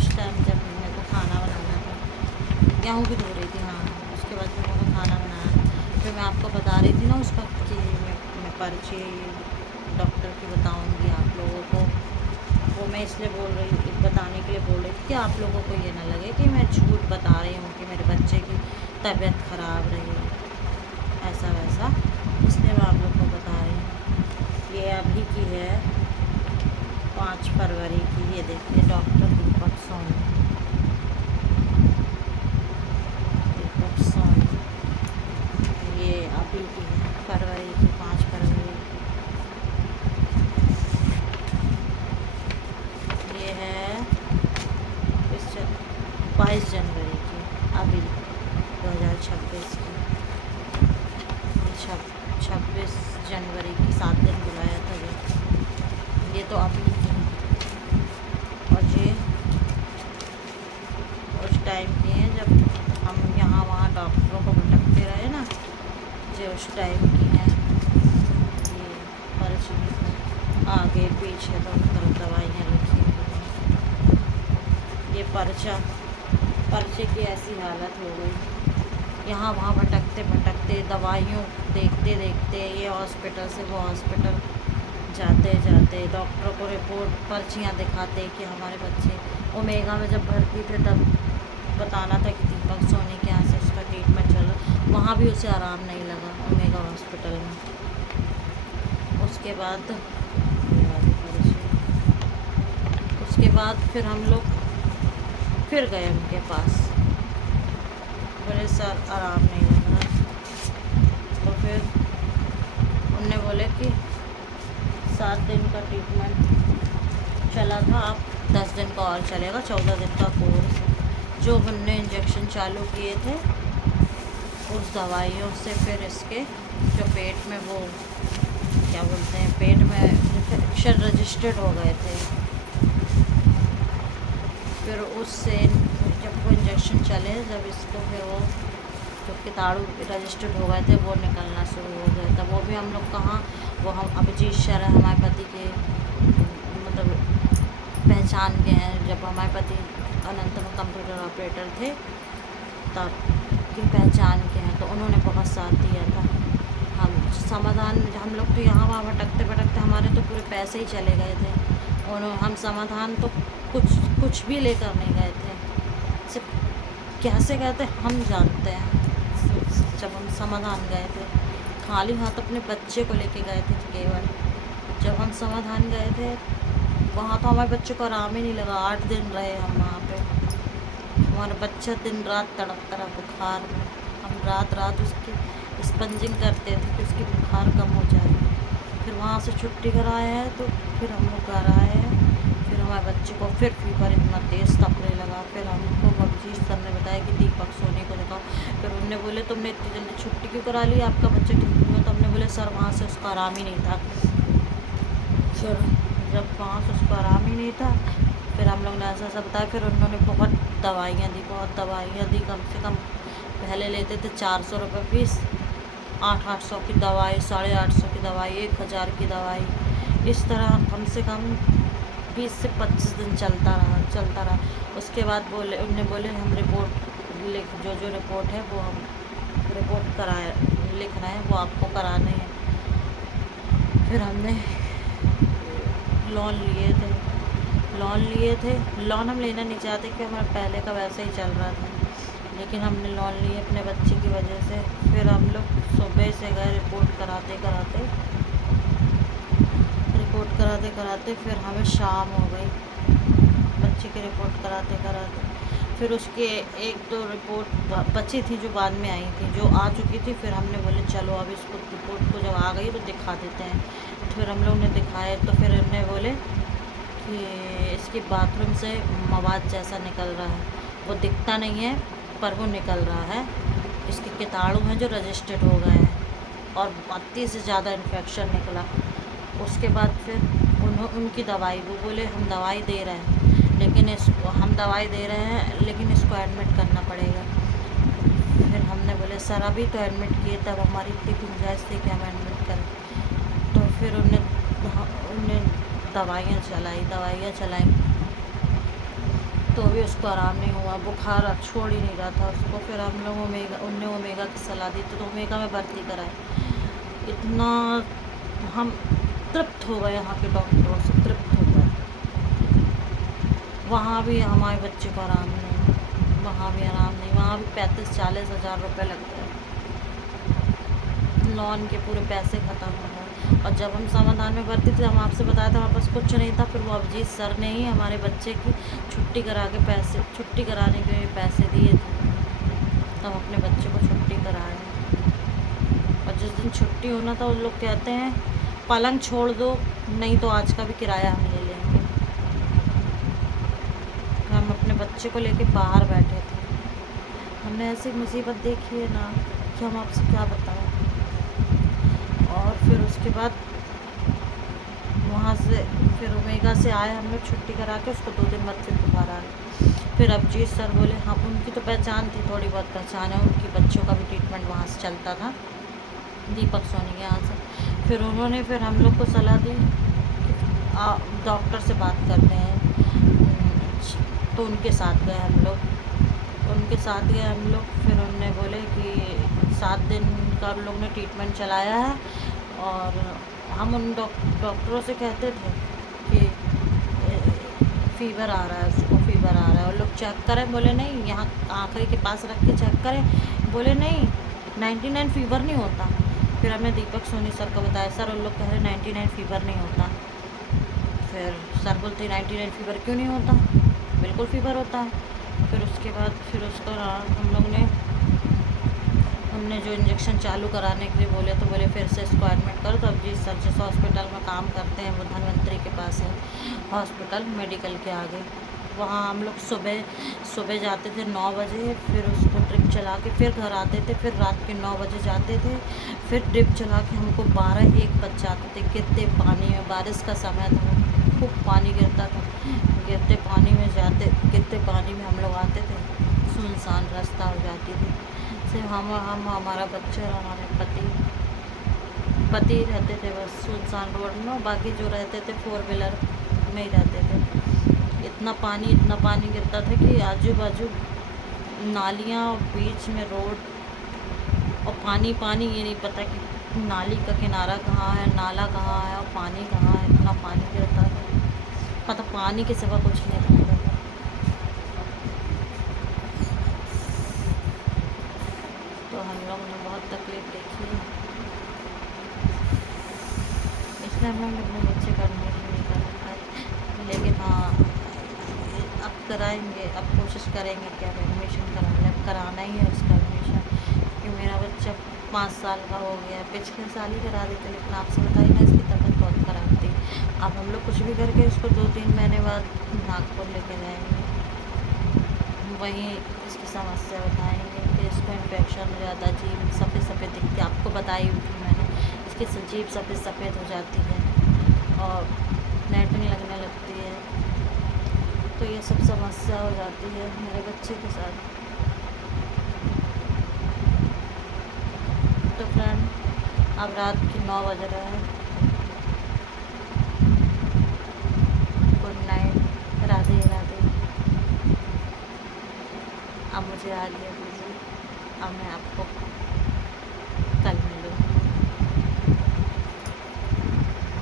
उस टाइम जब मेरे को खाना बनाना था, गेहूँ भी धो रही थी, हाँ। उसके बाद फिर मेरे को खाना बनाना था। फिर मैं आपको बता रही थी ना उस वक्त कि मैं पर्ची डॉक्टर की बताऊँगी आप लोगों को। वो मैं इसलिए बताने के लिए बोल रही थी कि आप लोगों को ये ना लगे कि मैं झूठ बता रही हूँ कि मेरे बच्चे की तबीयत ख़राब रही, ऐसा वैसा, इसलिए मैं आप लोग को बता रही हूँ। ये अभी की है 5 फरवरी की। ये देखिए डॉक्टर दीपक सोनी, दीपक सोनी, ये अभी की है फरवरी की, 5 फरवरी। ये है 22 जनवरी की, अभी 2026 की। 26 जनवरी की 7 दिन बुलाया था ये तो अभी की है। और ये उस टाइम की है जब हम यहाँ वहाँ डॉक्टरों को भटकते रहे ना, जो उस टाइम की है। ये पर्ची आगे पीछे दोनों तरफ दवाइयाँ लिखी हुई हैं। ये पर्चे की ऐसी हालत हो गई, यहाँ वहाँ भटकते भटकते, दवाइयों देखते देखते, ये हॉस्पिटल से वो हॉस्पिटल जाते जाते, डॉक्टरों को रिपोर्ट पर्चियाँ दिखाते कि हमारे बच्चे ओमेगा में जब भर्ती थे तब बताना था कि दीपक सोनी के यहाँ से उसका ट्रीटमेंट चल रहा, वहाँ भी उसे आराम नहीं लगा ओमेगा हॉस्पिटल में। उसके बाद फिर हम लोग फिर गए उनके पास, बोले सर आराम नहीं लग रहा। तो फिर उनने बोले कि 7 दिन का ट्रीटमेंट चला था, अब 10 दिन का और चलेगा, 14 दिन का कोर्स। जो उनने इंजेक्शन चालू किए थे उस दवाइयों से फिर इसके जो पेट में वो क्या बोलते हैं, पेट में इन्फेक्शन रजिस्टर्ड हो गए थे। फिर उससे जब वो इंजेक्शन चले, जब इसको फिर वो जो कीटाणु रजिस्टर्ड हो गए थे वो निकलना शुरू हो गया था। वो भी हम लोग कहाँ, वो हम अभिजीत शरण हमारे पति के मतलब पहचान के हैं। जब हमारे पति अनंत में कंप्यूटर ऑपरेटर थे तब की पहचान के हैं, तो उन्होंने बहुत साथ दिया था। हम लोग तो यहाँ वहाँ भटकते भटकते हमारे तो पूरे पैसे ही चले गए थे। हम समाधान तो कुछ भी लेकर नहीं गए थे, सिर्फ कैसे गए थे हम जानते हैं। जब हम समाधान गए थे खाली हाथ अपने बच्चे को लेके गए थे केवल। जब हम समाधान गए थे वहाँ तो हमारे बच्चे को आराम ही नहीं लगा, 8 दिन रहे हम वहाँ पे। हमारा बच्चा दिन रात तड़पता रहा बुखार में। हम रात रात उसकी स्पंजिंग करते थे कि उसकी बुखार कम हो जाए। फिर वहाँ से छुट्टी कराए हैं तो फिर हम लोग घर आए हैं। फिर हमारे बच्चे को फिर फीवर इतना तेज़ तपने लगा। फिर हमको अभिजीत सर ने बताया कि दीपक सोनी को दिखाओ। फिर उनने बोले तुमने इतनी जल्दी छुट्टी क्यों करा ली, आपका बच्चा ठीक हुआ? तो हमने बोले सर वहाँ से उसका आराम ही नहीं था। फिर जब वहाँ से उसको आराम ही नहीं था फिर हम लोग ने ऐसा ऐसा बताया। फिर उन्होंने बहुत दवाइयाँ दी, कम से कम पहले लेते थे 400 रुपये फीस, 800 की दवाई, 850 की दवाई, 1000 की दवाई, इस तरह कम से कम 20 से 25 दिन चलता रहा। उसके बाद उन्होंने बोले हम रिपोर्ट जो रिपोर्ट है वो हम रिपोर्ट लिख रहे हैं, वो आपको कराने हैं। फिर हमने लोन लिए थे। लोन हम लेना नहीं चाहते कि हमारा पहले का वैसे ही चल रहा था, लेकिन हमने लोन लिए अपने बच्चे की वजह से। फिर हम लोग सुबह से गए रिपोर्ट कराते फिर हमें शाम हो गई बच्चे की रिपोर्ट कराते। फिर उसके 1-2 रिपोर्ट बची थी जो बाद में आई थी, जो आ चुकी थी। फिर हमने बोले चलो अब इसको रिपोर्ट को जब आ गई तो दिखा देते हैं। फिर हम लोग ने दिखाए तो फिर हमने बोले कि इसकी बाथरूम से मवाद जैसा निकल रहा है, वो दिखता नहीं है पर वो निकल रहा है। इसके कीटाणु हैं जो रजिस्टर्ड हो गए हैं और 32 से ज़्यादा इन्फेक्शन निकला। उसके बाद फिर उनकी दवाई, वो बोले हम दवाई दे रहे हैं लेकिन इसको एडमिट करना पड़ेगा। फिर हमने बोले सर अभी तो एडमिट किए, तब हमारी इतनी गुंजाइश थी कि हम एडमिट करें। तो फिर उन्हें दवाइयाँ चलाई। तो तो भी उसको आराम नहीं हुआ, बुखार छोड़ ही नहीं रहा था उसको। फिर हम लोग उनने ओमेगा की सलाह दी तो ओमेगा में भर्ती कराए। इतना हम तृप्त हो गए यहाँ के डॉक्टरों से, तृप्त हो गए। वहाँ भी हमारे बच्चे को आराम नहीं, वहाँ भी आराम नहीं, वहाँ भी 35-40 हज़ार रुपये लग गए। लोन के पूरे पैसे ख़त्म हो गए। और जब हम समाधान में भर्ती थे, हम आपसे बताया था हमारे पास कुछ नहीं था। फिर वो अभिजीत सर ने ही हमारे बच्चे की छुट्टी कराने के पैसे दिए थे, तब अपने बच्चे को छुट्टी कराए। और जिस दिन छुट्टी होना था, उन लोग कहते हैं पलंग छोड़ दो, नहीं तो आज का भी किराया हम ले लेंगे। हम अपने बच्चे को लेके बाहर बैठे थे। हमने ऐसी मुसीबत देखी है ना कि हम आपसे क्या बताएं। और फिर उसके बाद वहाँ से फिर ओमेगा से आए हम लोग, छुट्टी करा के उसको 2 दिन बाद फिर दोबारा आए। फिर अभिजीत सर बोले हाँ, उनकी तो पहचान थी, थोड़ी बहुत पहचान है उनकी, बच्चों का भी ट्रीटमेंट वहाँ से चलता था, दीपक सोनी के यहाँ से। फिर उन्होंने फिर हम लोग को सलाह दी कि डॉक्टर से बात करते हैं। तो उनके साथ गए हम लोग, फिर उन्होंने बोले कि 7 दिन का हम लोग ने ट्रीटमेंट चलाया है। और हम उन डॉक्टरों से कहते थे कि फ़ीवर आ रहा है, उसको फ़ीवर आ रहा है, और लोग चेक करें, बोले नहीं, यहाँ आँखों के पास रख के चेक करें, बोले नहीं 99 फ़ीवर नहीं होता। फिर हमने दीपक सोनी सर को बताया, सर उन लोग कह रहे 99 फ़ीवर नहीं होता। फिर सर बोलते 99 फ़ीवर क्यों नहीं होता, बिल्कुल फ़ीवर होता है। फिर उसके बाद फिर उसको हम लोग ने हमने जो इंजेक्शन चालू कराने के लिए बोले, तो बोले फिर से इसको एडमिट करो। तो अभिजीत सर जिस हॉस्पिटल में काम करते हैं, वो धन्वंतरी के पास है हॉस्पिटल, मेडिकल के आगे। वहाँ हम लोग सुबह जाते थे 9 बजे, फिर उसको ड्रिप चला के फिर घर आते थे। फिर रात के 9 बजे जाते थे, फिर ड्रिप चला के हमको 12-1 बज जाते थे। गिरते पानी में, बारिश का समय था, खूब पानी गिरता था, गिरते पानी में हम लोग आते थे, सुनसान रास्ता हो जाती थी। सिर्फ हम हमारा बच्चा और हमारे पति रहते थे बस सुनसान रोड में, बाकी जो रहते थे 4 व्हीलर में ही रहते थे। इतना पानी गिरता था कि आजू बाजू नालियाँ, बीच में रोड, और पानी ये नहीं पता कि नाली का किनारा कहाँ है, नाला कहाँ है और पानी कहाँ है। इतना पानी गिरता था, मतलब पानी के सिवा कुछ नहीं रहता था। तो हम लोग ने बहुत तकलीफ़ देखी है, इसलिए हम लोग अपने बच्चे का एडमिशन नहीं कर पाए। लेकिन हाँ, अब कराएंगे, अब कोशिश करेंगे कि अब एडमिशन कराना ही है उसका एडमिशन, क्योंकि मेरा बच्चा 5 साल का हो गया। पिछले साल ही करा देते, लेकिन आपसे बताइए ना, इसकी तबीयत बहुत ख़राब थी। अब हम लोग कुछ भी करके इसको 2-3 महीने बाद नागपुर लेके जाएंगे, वहीं इसकी समस्या बताएंगे कि इसको इन्फेक्शन हो जाता है, जीभ सफ़ेद दिखती है, आपको बताई थी मैंने, इसकी जीभ सफ़ेद हो जाती है और नेटिंग लगने लगती है। तो ये सब समस्या हो जाती है मेरे बच्चे के साथ। तो फ्रेंड, अब रात के 9 बज रहे हैं। Good night, Radhe Radhe. अब मुझे आज्ञा दीजिए, अब मैं आपको